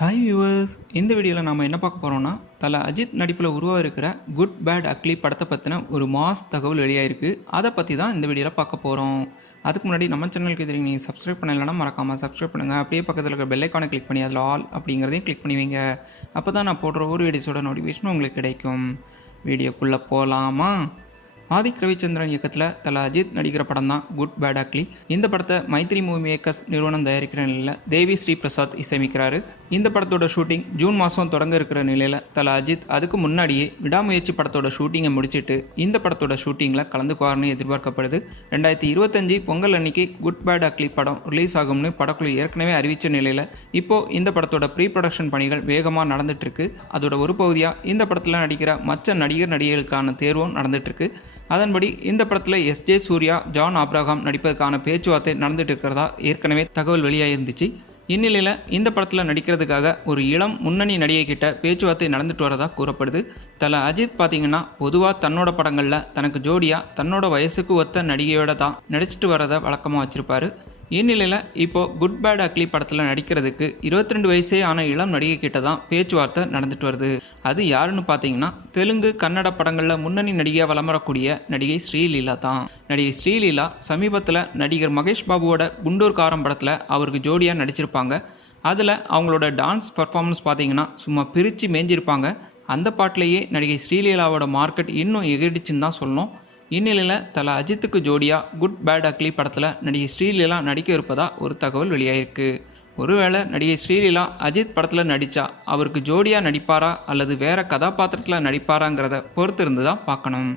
Hi viewers இந்த வீடியோவில் நம்ம என்ன பார்க்க போகிறோம்னா தல அஜித் நடிப்பில் உருவாக இருக்கிற குட் பேட் அக்லி படத்தை பற்றின ஒரு மாஸ் தகவல் வெளியாயிருக்கு. அதை பற்றி தான் இந்த வீடியோவில் பார்க்க போகிறோம் அதுக்கு முன்னாடி நம்ம சேனலுக்கு தெரியும் நீங்கள் சப்ஸ்கிரைப் பண்ணலைன்னா மறக்காமல் சப்ஸ்கிரைப் பண்ணுங்கள் அப்படியே பக்கத்தில் இருக்கிற பெல்லைக்கானை கிளிக் பண்ணி அதில் ஆல் அப்படிங்கிறதையும் கிளிக் பண்ணி வைங்க. அப்போ தான் நான் போடுற ஒரு வீடியோஸோட நோட்டிஃபிகேஷன் உங்களுக்கு கிடைக்கும். வீடியோக்குள்ளே போகலாமா ஆதிக் ரவிச்சந்திரன் இயக்கத்தில் தல அஜித் நடிக்கிற படம் தான் குட் பேட் அக்லி இந்த படத்தை மைத்ரி மூவி மேக்கர்ஸ் நிறுவனம் தயாரிக்கிற நிலையில் தேவி ஸ்ரீ பிரசாத் இசையமைக்கிறாரு. இந்த படத்தோட ஷூட்டிங் ஜூன் மாதம் தொடங்க இருக்கிற நிலையில் தல அஜித் அதுக்கு முன்னாடியே விடாமுயற்சி படத்தோட ஷூட்டிங்கை முடிச்சுட்டு இந்த படத்தோட ஷூட்டிங்கில் கலந்துக்குவார்னு எதிர்பார்க்கப்படுது. ரெண்டாயிரத்தி இருபத்தஞ்சு பொங்கல் அன்னைக்கு குட் பேட் அக்லி படம் ரிலீஸ் ஆகும்னு படக்குழு ஏற்கனவே அறிவித்த நிலையில் இப்போது இந்த படத்தோட ப்ரீ ப்ரொடக்ஷன் பணிகள் வேகமாக நடந்துட்டுருக்கு அதோட ஒரு பகுதியாக இந்த படத்தில் நடிக்கிற மற்ற நடிகர் நடிகைகளுக்கான தேர்வும் நடந்துட்டுருக்கு அதன்படி இந்த படத்தில் எஸ் ஜே சூர்யா ஜான் ஆப்ராகாம் நடிப்பதற்கான பேச்சுவார்த்தை நடந்துட்டு இருக்கிறதா ஏற்கனவே தகவல் வெளியாக இருந்துச்சு இந்நிலையில் இந்த படத்தில் நடிக்கிறதுக்காக ஒரு இளம் முன்னணி நடிகை கிட்ட பேச்சுவார்த்தை நடந்துட்டு வரதா கூறப்படுது. தல அஜித் பார்த்தீங்கன்னா பொதுவாக தன்னோட படங்களில் தனக்கு ஜோடியாக தன்னோட வயசுக்கு ஒத்த நடிகையோட தான் நடிச்சிட்டு வரதை வழக்கமாக வச்சுருப்பாரு. இந்நிலையில் இப்போது குட் பேட் அக்லி படத்தில் நடிக்கிறதுக்கு 22 ரெண்டு வயசே ஆன இளம் நடிகை கிட்ட தான் பேச்சுவார்த்தை நடந்துட்டு வருது. அது யாருன்னு பார்த்தீங்கன்னா தெலுங்கு கன்னட படங்களில் முன்னணி நடிகையாக வலம் வரக்கூடிய நடிகை ஸ்ரீலீலா தான். நடிகை ஸ்ரீலீலா சமீபத்தில் நடிகர் மகேஷ் பாபுவோட குண்டூர் காரம் படத்தில் அவருக்கு ஜோடியாக நடிச்சிருப்பாங்க. அதில் அவங்களோட டான்ஸ் பர்ஃபார்மன்ஸ் பார்த்தீங்கன்னா சும்மா பிரித்து மேஞ்சிருப்பாங்க. அந்த பாட்டிலேயே நடிகை ஸ்ரீலீலாவோட மார்க்கெட் இன்னும் எகிடிச்சுன்னு தான் சொல்லணும். இந்நிலையில் தலை அஜித்துக்கு ஜோடியாக குட் பேட் அக்லி படத்தில் நடிகை ஸ்ரீலீலா நடிக்க இருப்பதாக ஒரு தகவல் வெளியாயிருக்கு. ஒருவேளை நடிகை ஸ்ரீலீலா அஜித் படத்தில் நடித்தா அவருக்கு ஜோடியாக நடிப்பாரா அல்லது வேறு கதாபாத்திரத்தில் நடிப்பாராங்கிறத பொறுத்திருந்து தான் பார்க்கணும்.